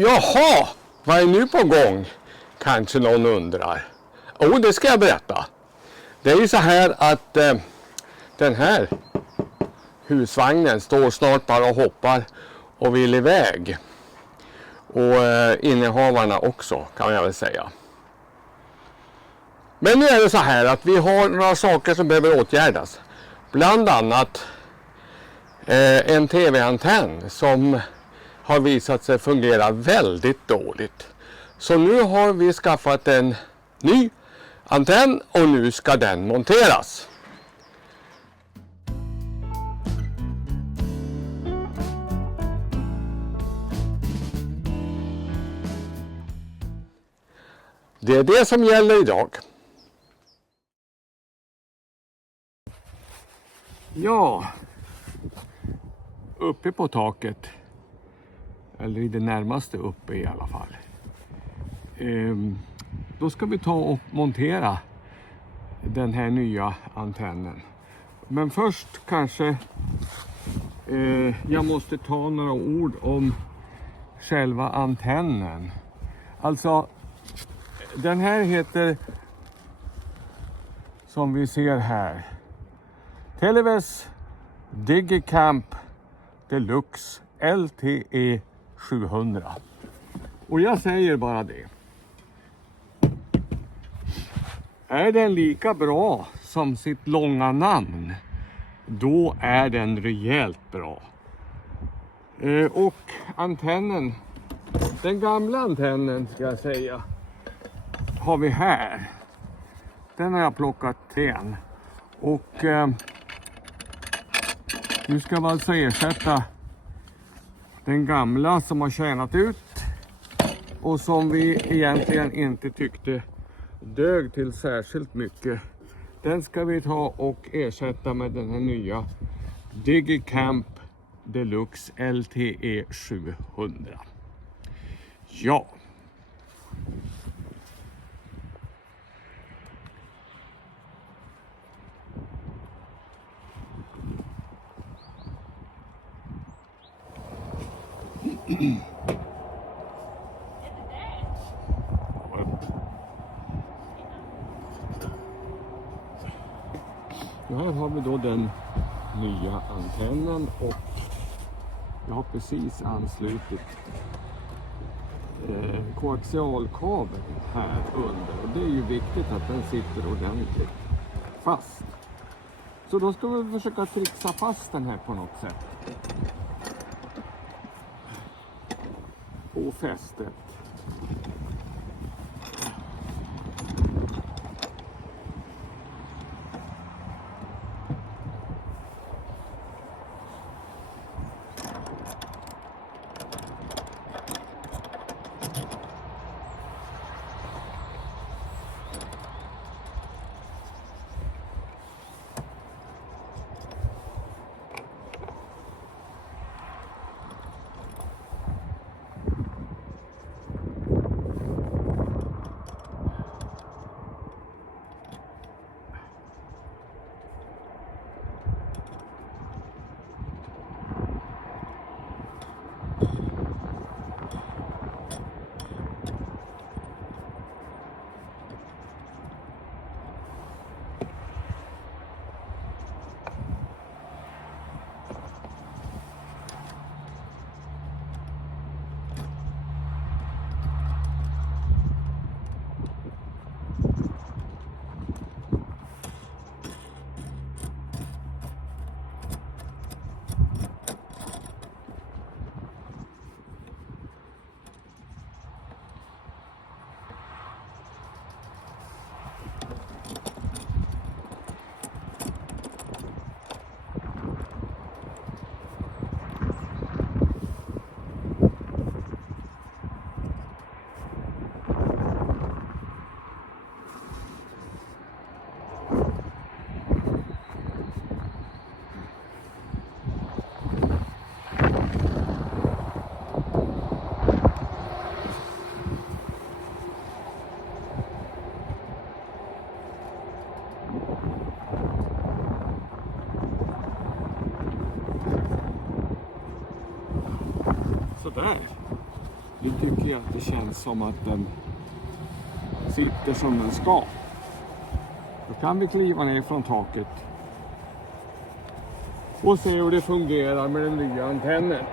Jaha, vad är nu på gång? Kanske någon undrar. Det ska jag berätta. Det är ju så här att den här husvagnen står snart bara och hoppar och vill iväg. Och innehavarna också, kan jag väl säga. Men nu är det så här att vi har några saker som behöver åtgärdas. Bland annat en tv-antenn som har visat sig fungera väldigt dåligt. Så nu har vi skaffat en ny antenn och nu ska den monteras. Det är det som gäller idag. Ja, uppe på taket, eller i det närmaste uppe i alla fall. Då ska vi ta och montera den här nya antennen. Men först kanske jag måste ta några ord om själva antennen. Alltså, den här heter, som vi ser här, Televes Digicamp Deluxe LTE 700. Och jag säger bara det. Är den lika bra som sitt långa namn, då är den rejält bra. Och antennen, den gamla antennen ska jag säga, har vi här. Den har jag plockat igen. Och nu ska vi alltså ersätta den gamla som har tjänat ut och som vi egentligen inte tyckte dög till särskilt mycket. Den ska vi ta och ersätta med den här nya Digicamp Deluxe LTE 700. Ja. Här har vi då den nya antennen och jag har precis anslutit koaxialkabeln här under, och det är ju viktigt att den sitter ordentligt fast. Så då ska vi försöka trixa fast den här på något sätt på fästet. Vi tycker att det känns som att den sitter som den ska. Då kan vi kliva ner från taket och se hur det fungerar med den nya antennen.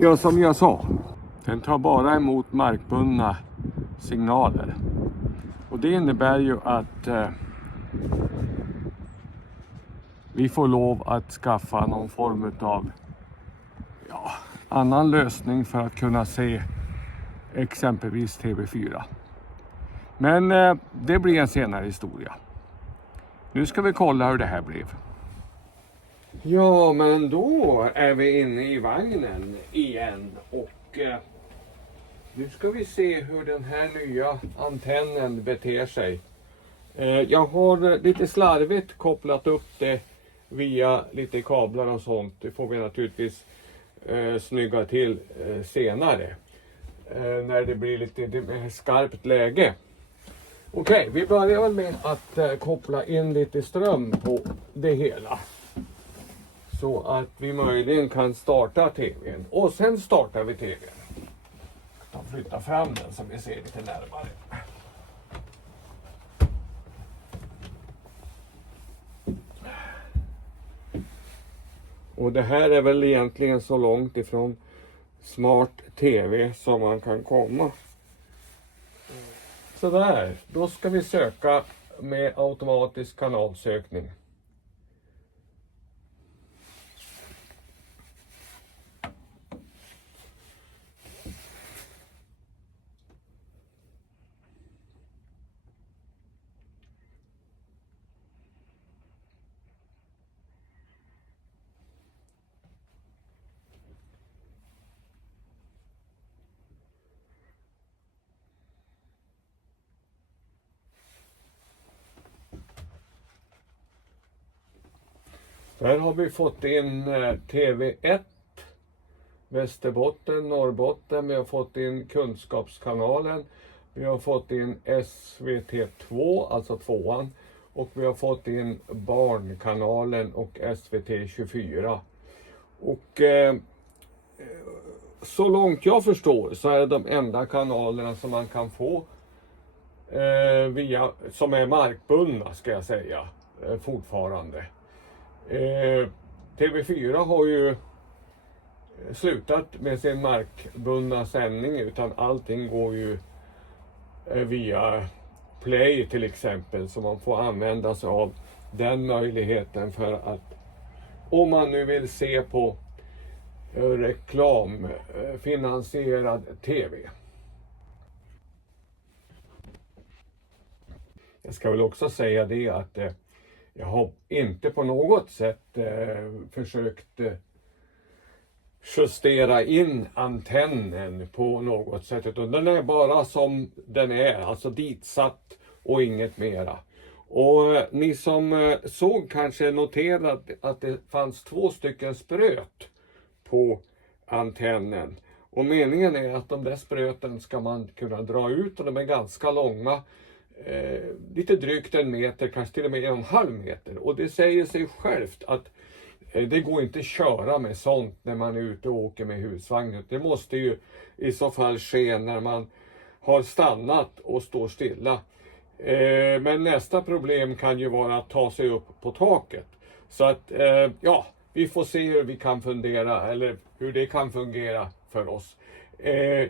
Ja, som jag sa, den tar bara emot markbundna signaler. Och det innebär ju att vi får lov att skaffa någon form av annan lösning för att kunna se exempelvis TV4. Men det blir en senare historia. Nu ska vi kolla hur det här blev. Ja, men då är vi inne i vagnen igen och nu ska vi se hur den här nya antennen beter sig. Jag har lite slarvigt kopplat upp det via lite kablar och sånt. Det får vi naturligtvis snygga till senare när det blir lite skarpt läge. Okej, vi börjar väl med att koppla in lite ström på det hela. Så att vi möjligen kan starta tvn. Och sen startar vi tvn. Jag flyttar fram den så vi ser lite närmare. Och det här är väl egentligen så långt ifrån smart tv som man kan komma. Så där, då ska vi söka med automatisk kanalsökning. Där har vi fått in TV1, Västerbotten, Norrbotten, vi har fått in Kunskapskanalen, vi har fått in SVT2, alltså 2an, och vi har fått in Barnkanalen och SVT24. Och så långt jag förstår så är det de enda kanalerna som man kan få via, som är markbundna ska jag säga, fortfarande. TV4 har ju slutat med sin markbundna sändning, utan allting går ju via Play till exempel, så man får använda sig av den möjligheten för att, om man nu vill se på reklamfinansierad tv. Jag ska väl också säga det att jag har inte på något sätt försökt justera in antennen på något sätt, utan den är bara som den är, alltså ditsatt och inget mera. Och ni som såg kanske noterade att det fanns 2 stycken spröt på antennen. Och meningen är att de där spröten ska man kunna dra ut, och de är ganska långa. Lite drygt 1 meter, kanske till och med 1,5 meter. Och det säger sig självt att det går inte att köra med sånt när man är ute och åker med husvagn. Det måste ju i så fall ske när man har stannat och står stilla. Men nästa problem kan ju vara att ta sig upp på taket. Så att ja, vi får se hur vi kan fundera, eller hur det kan fungera för oss.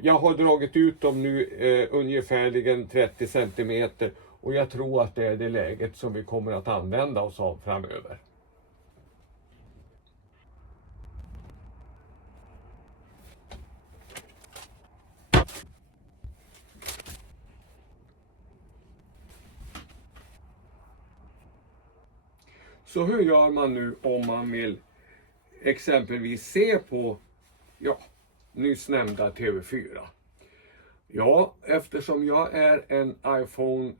Jag har dragit ut dem nu ungefärligen 30 centimeter, och jag tror att det är det läget som vi kommer att använda oss av framöver. Så hur gör man nu om man vill exempelvis se på nyss nämnda TV4? Ja, eftersom jag är en iPhone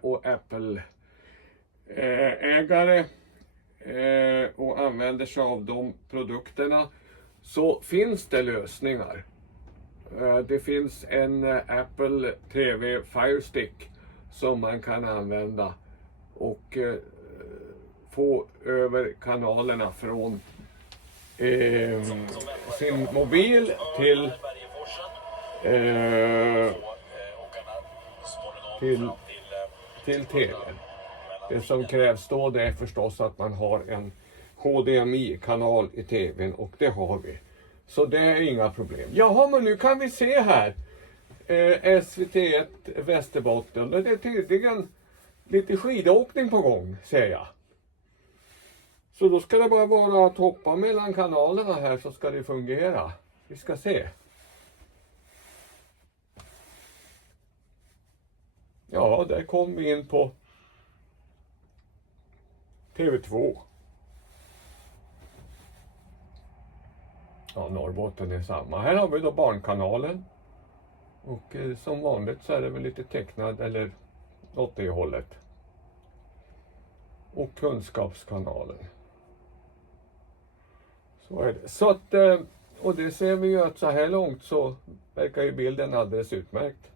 och Apple ägare och använder sig av de produkterna, så finns det lösningar. Det finns en Apple TV Fire Stick som man kan använda och få över kanalerna från sin mobil till tvn. Det som krävs då, det är förstås att man har en HDMI-kanal i tvn, och det har vi. Så det är inga problem. Jaha, men nu kan vi se här SVT1 Västerbotten. Det är tydligen lite skidåkning på gång, ser jag. Så då ska det bara vara att hoppa mellan kanalerna här, så ska det fungera. Vi ska se. Ja, där kom vi in på TV2. Ja, Norrbotten är samma. Här har vi då Barnkanalen. Och som vanligt så är det väl lite tecknad eller åt det hållet. Och Kunskapskanalen. Så är det. Så att, och det ser vi ju att så här långt så verkar ju bilden alldeles utmärkt.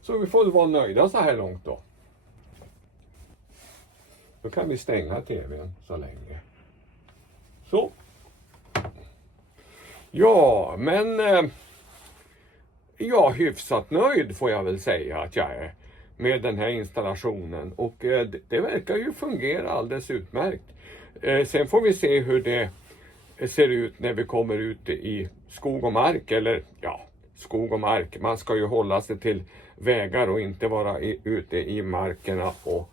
Så vi får vara nöjda så här långt då. Då kan vi stänga tvn så länge. Så. Ja, men jag är hyfsat nöjd får jag väl säga att jag är med den här installationen. Och det verkar ju fungera alldeles utmärkt. Sen får vi se hur det ser ut när vi kommer ut i skog och mark. Eller ja, skog och mark. Man ska ju hålla sig till vägar och inte vara ute i markerna och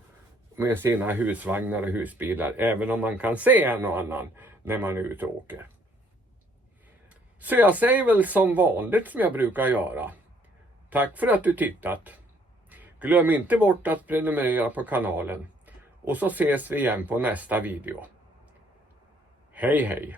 med sina husvagnar och husbilar. Även om man kan se en och annan när man är ute och åker. Så jag säger väl som vanligt som jag brukar göra. Tack för att du tittat. Glöm inte bort att prenumerera på kanalen. Och så ses vi igen på nästa video. Hej hej!